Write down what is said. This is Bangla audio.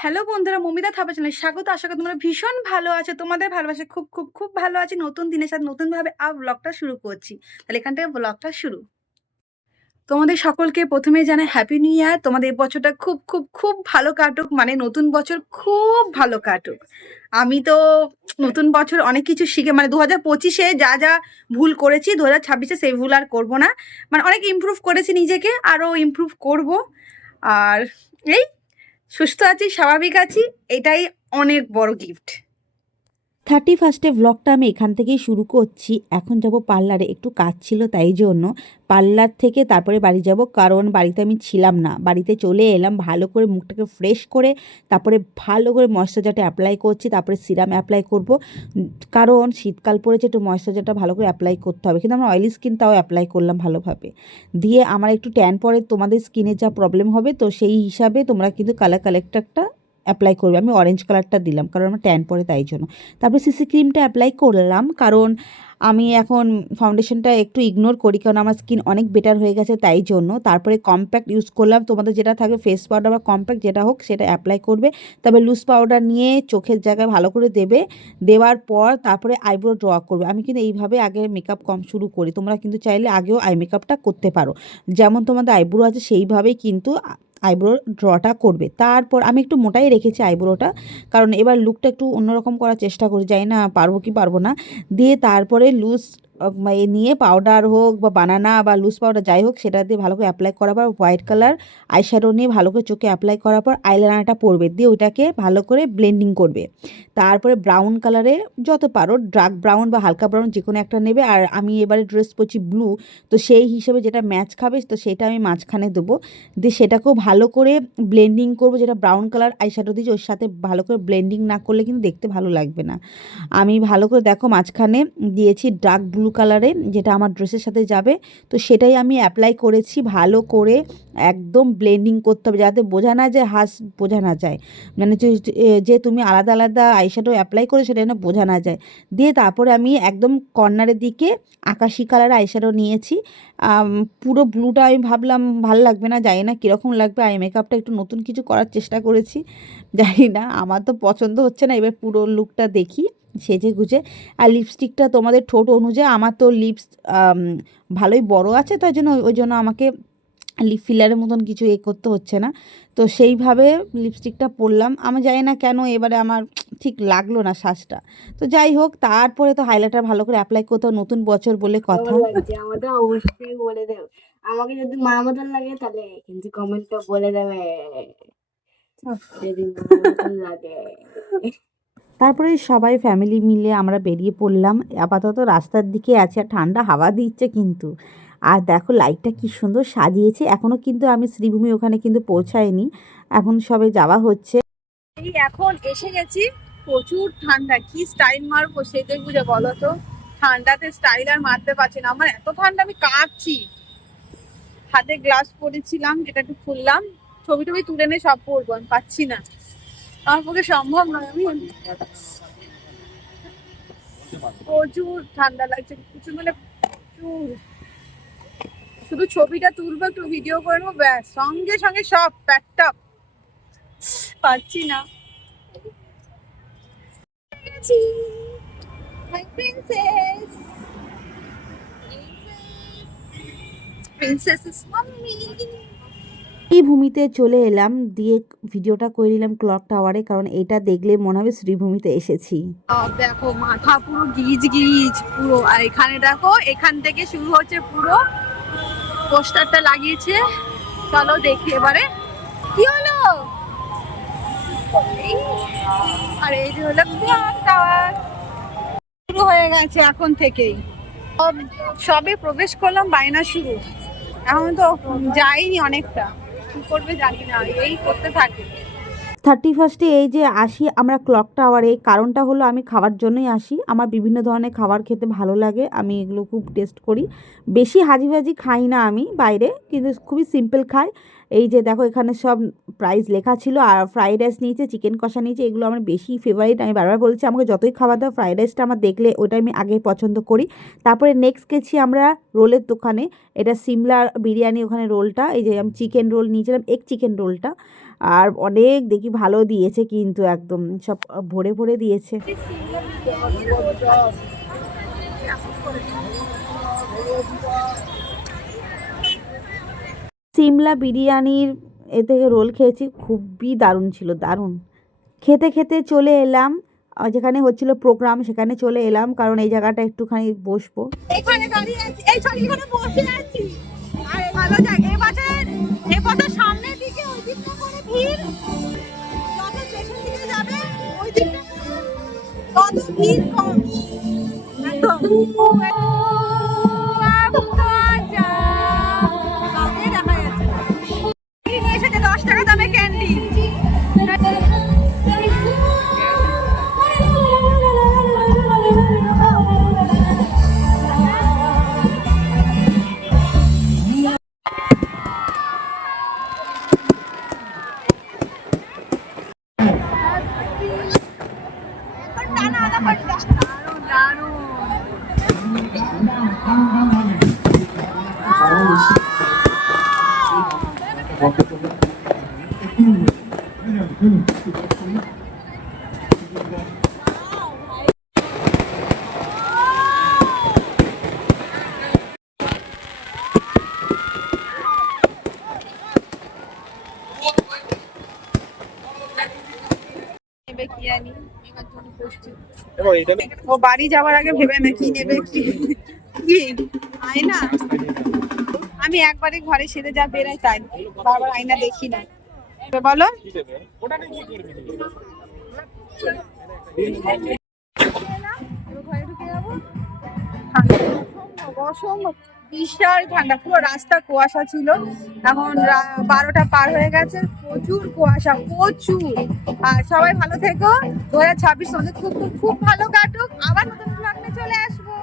হ্যালো বন্ধুরা, মমিতা থাপা চ্যানেলে স্বাগত। আশা করি তোমরা ভীষণ ভালো আছো। তোমাদের ভালোবাসায় খুব খুব খুব ভালো আছি। নতুন দিনের সাথে নতুনভাবে ব্লগটা শুরু করছি। তাহলে এখান থেকে ব্লগটা শুরু। তোমাদের সকলকে প্রথমেই জানাই হ্যাপি নিউ ইয়ার। তোমাদের এই বছরটা খুব খুব খুব ভালো কাটুক, মানে নতুন বছর খুব ভালো কাটুক। আমি তো নতুন বছর অনেক কিছু শিখে, মানে 2025-এ যা যা ভুল করেছি 2026-এ সেই ভুল আর করব না। মানে অনেক ইমপ্রুভ করেছি নিজেকে, আরও ইমপ্রুভ করব। আর এই সুস্থ আছি, স্বাভাবিক আছি, এটাই অনেক বড় গিফট। 31 ব্লগটা আমি এখান থেকেই শুরু করছি। এখন যাব পার্লারে, একটু কাজ ছিল তাই জন্য। পার্লার থেকে তারপরে বাড়ি যাব, কারণ বাড়িতে আমি ছিলাম না। বাড়িতে চলে এলাম, ভালো করে মুখটাকে ফ্রেশ করে তারপরে ভালো করে ময়েশ্চারাইজারটা অ্যাপ্লাই করছি, তারপরে সিরাম অ্যাপ্লাই করব। কারণ শীতকাল পড়েছে, একটু ময়েশ্চারাইজারটা ভালো করে অ্যাপ্লাই করতে হবে। কিন্তু আমার অয়েলি স্কিন, তাও অ্যাপ্লাই করলাম ভালোভাবে। দিয়ে আমার একটু ট্যান পরে, তোমাদের স্কিনের যা প্রবলেম হবে তো সেই হিসাবে তোমরা কিন্তু কালার কালেক্টরটা অ্যাপ্লাই করবে। আমি অরেঞ্জ কালারটা দিলাম কারণ আমার ট্যান পরে, তাই জন্য। তারপরে সিসি ক্রিমটা অ্যাপ্লাই করলাম, কারণ আমি এখন ফাউন্ডেশনটা একটু ইগনোর করি, কারণ আমার স্কিন অনেক বেটার হয়ে গেছে তাই জন্য। তারপরে কম্প্যাক্ট ইউজ করলাম। তোমাদের যেটা থাকবে ফেস পাউডার বা কম্প্যাক্ট যেটা হোক সেটা অ্যাপ্লাই করবে। তবে লুজ পাউডার নিয়ে চোখের জায়গায় ভালো করে দেবে। দেওয়ার পর তারপরে আইব্রো ড্র করবে। আমি কিন্তু এইভাবে আগে মেকআপ কম শুরু করি। তোমরা কিন্তু চাইলে আগেও আই মেকআপটা করতে পারো। যেমন তোমাদের আইব্রো আছে সেইভাবেই কিন্তু আইব্রো ড্রটা করবে। তারপর আমি একটু মোটাই রেখেছি আইব্রোটা, কারণ এবার লুকটা একটু অন্যরকম করার চেষ্টা করি, জানি না পারবো কি পারবো না। দিয়ে তারপরে লুজ নিয়ে পাউডার হোক বা বানানা বা লুজ পাউডার যাই হোক, সেটা দিয়ে ভালো করে অ্যাপ্লাই করার পর হোয়াইট কালার আইশ্যাডো নিয়ে ভালো করে চোখে অ্যাপ্লাই করার পর আইলাইনারটা পরবে। দিয়ে ওইটাকে ভালো করে ব্লেন্ডিং করবে। তারপরে ব্রাউন কালারে, যত পারো ডার্ক ব্রাউন বা হালকা ব্রাউন যে কোনো একটা নেবে। আর আমি এবারে ড্রেস পরছি ব্লু, তো সেই হিসেবে যেটা ম্যাচ খাবে তো সেটা আমি মাঝখানে দেবো। দিয়ে সেটাকেও ভালো করে ব্লেন্ডিং করবো। যেটা ব্রাউন কালার আইশ্যাডো দিয়েছি ওর সাথে ভালো করে ব্লেন্ডিং না করলে কিন্তু দেখতে ভালো লাগবে না। আমি ভালো করে দেখো মাঝখানে দিয়েছি ডার্ক ব্লু কালারে, যেটা আমার ড্রেসের সাথে যাবে। তো সেটাই আমি অ্যাপ্লাই করেছি। ভালো করে একদম ব্লেন্ডিং করতে হবে, যাতে বোঝা না যায়, বোঝা না যায়, মানে যে তুমি আলাদা আলাদা আইশ্যাডো অ্যাপ্লাই করে সেটা যেন বোঝা না যায়। দিয়ে তারপরে আমি একদম কর্নারের দিকে আকাশি কালার আইশ্যাডো নিয়েছি। পুরো ব্লুটা আমি ভাবলাম ভাল লাগবে না, জানি না কীরকম লাগবে। আই মেকআপটা একটু নতুন কিছু করার চেষ্টা করেছি, জানি না, আমার তো পছন্দ হচ্ছে না। এবার পুরো লুকটা দেখি সেজে গুজে। আর লিপস্টিকটা তোমাদের ঠোঁট অনুযায়ী, আমার তো লিপস ভালোই বড় আছে, তাই জন্য ওই জন্য আমাকে লিপ ফিলারের মতন কিছু করতে হচ্ছে না। তো সেইভাবে লিপস্টিকটা পরলাম। আমি জানি না কেন এবারে আমার ঠিক লাগলো না সাজটা। তো যাই হোক, তারপরে তো হাইলাইটার ভালো করে অ্যাপ্লাই করতে হবে, নতুন বছর বলে কথা। কেমন লাগছে আমাকে অবশ্যই বলে দেবে। আমাকে যদি মা মতন লাগে তাহলে কিন্তু কমেন্টে বলে দেবে যদি মা মতন লাগে। তারপরে সবাই ফ্যামিলি মিলে আমরা বেরিয়ে পড়লাম। আপাতত রাস্তার দিকে আছে, আর ঠান্ডা হাওয়া দিচ্ছে কিন্তু। আর দেখো লাইটটা কি সুন্দর সাজিয়েছে। এখনও কিন্তু আমি শ্রীভূমি ওখানে কিন্তু পৌঁছাইনি, এখন সবে যাওয়া হচ্ছে। এই এখন এসে গেছি, প্রচুর ঠান্ডা, কি স্টাইল মারবো সেটাই বুঝে বলো তো। ঠান্ডাতে স্টাইল আর মারতে পারছি না, আমার এত ঠান্ডা আমি কাঁপছি। হাতে গ্লাস পরেছিলাম, যেটা একটু খুললাম, ছবি টবি তুলে নিয়ে সব পরবো, আমি পাচ্ছি না, আমার পক্ষে সম্ভব নয়। আমি প্রচুর ঠান্ডা লাগছে, প্রচুর মানে প্রচুর। শুধু ছবিটা তুলবো, একটু ভিডিও করে নেবো, ব্যাস সঙ্গে সঙ্গে সব প্যাকটা, পাচ্ছি না। My princess, princess is mommy. এই ভূমিতে চলে এলাম, দিয়ে ভিডিওটা করে নিলাম ক্লক টাওয়ারে, কারণ এটা দেখলে মনে হবে শ্রীভূমিতে এসেছি। দেখো মাথা পুরো গিজ গিজ পুরো, আর এখানে দেখো এখান থেকে শুরু হচ্ছে পুরো। পোস্টারটা লাগিয়েছে, চলো দেখি এবারে কি হলো। এই, আর এই যে হলো ক্লক টাওয়ার, শুরু হয়ে গেছে এখন থেকেই। সবে প্রবেশ করলাম, বায়না শুরু। এখন তো যাইনি অনেকটা, কি করবে জানি না, এই করতে থাকে। 31 এই যে আসি আমরা ক্লক টাওয়ারে, কারণটা হলো আমি খাওয়ার জন্যই আসি। আমার বিভিন্ন ধরনের খাবার খেতে ভালো লাগে, আমি এগুলো খুব টেস্ট করি। বেশি হাজিভাজি খাই না আমি বাইরে, কিন্তু খুবই সিম্পল খাই। এই যে দেখো এখানে সব প্রাইস লেখা ছিল, আর ফ্রাইড রাইস নিয়েছে, চিকেন কষা নিয়েছে, এগুলো আমার বেশি ফেভারিট। আমি বারবার বলছি আমাকে যতই খাবার দাও, ফ্রাইড রাইসটা আমার দেখলে ওটা আমি আগে পছন্দ করি। তারপরে নেক্সট গেছি আমরা রোলের দোকানে, এটা সিমলার বিরিয়ানি, ওখানে রোলটা, এই যে আমি চিকেন রোল নিয়েছিলাম, এগ চিকেন রোলটা। আর অনেক দেখি ভালো দিয়েছে, কিন্তু একদম সব ভরে ভরে দিয়েছে। সিমলা বিরিয়ানির এ থেকে রোল খেয়েছি, খুবই দারুণ ছিল, দারুণ। খেতে খেতে চলে এলাম যেখানে হচ্ছিল প্রোগ্রাম, সেখানে চলে এলাম কারণ এই জায়গাটা একটুখানি বসবো। এখানে দাঁড়িয়ে আছি, এই সরি এখানে বসে আছি। আর ভালো জায়গা, এবছর সামনের দিকে ওই দিকটা করে ভিড়, যত পেছন দিকে যাবে ওই দিকটা তত ভিড় কম। একদম কাউকে দেখা যাচ্ছে না। নিয়ে এসেছে 10 টাকা দামে ক্যান্ডি। ও বাড়ি যাওয়ার আগে ভেবে না কি নেবে, কি কি আয়না। আমি একবারে ঘরে সেরে যা বেরাই তাই, বারবার আয়না দেখি না। বলো ঘরে ঢুকে যাবো, অসম্ভব বিশাল ঠান্ডা, পুরো রাস্তা কুয়াশা ছিল। এখন 12টা পার হয়ে গেছে, প্রচুর কুয়াশা, প্রচুর। আর সবাই ভালো থেকো, 2026 তোমাদের খুব খুব খুব ভালো কাটুক। আবার নতুন ব্লগে চলে আসবো।